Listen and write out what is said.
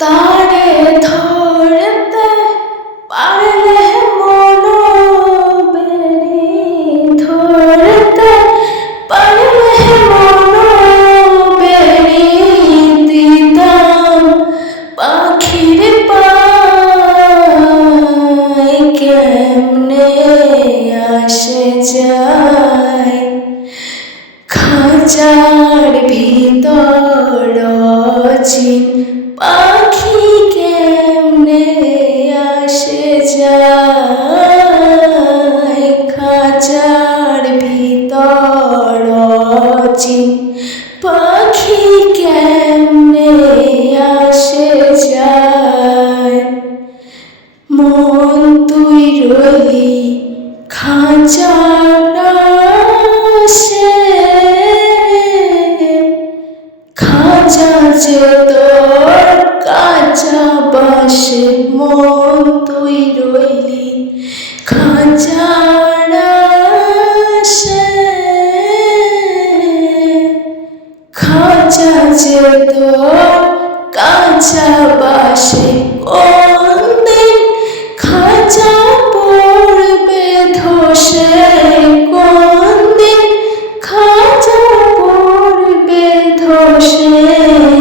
তারে ধরতে পারলে মনো বেরি ধরতে পারলে মনো বেরি দিতাম পাখির পায় কেমনে আসে যায় খাঁচার ভিতর অচিন পাখি কেমনে আসে যায় খাঁচার ভিতর অচিন পাখি কেমনে আসে যায় মন তুই রইলি খাঁচার আশে খাঁচা যে তোর কাঁচা বাসে মন তুই রইলি খাঁচার আশে খাঁচা যে তোর কাঁচা বাসে কোনদিন খাঁচা পড়বে ধসে কোনদিন খাঁচা পড়বে ধসে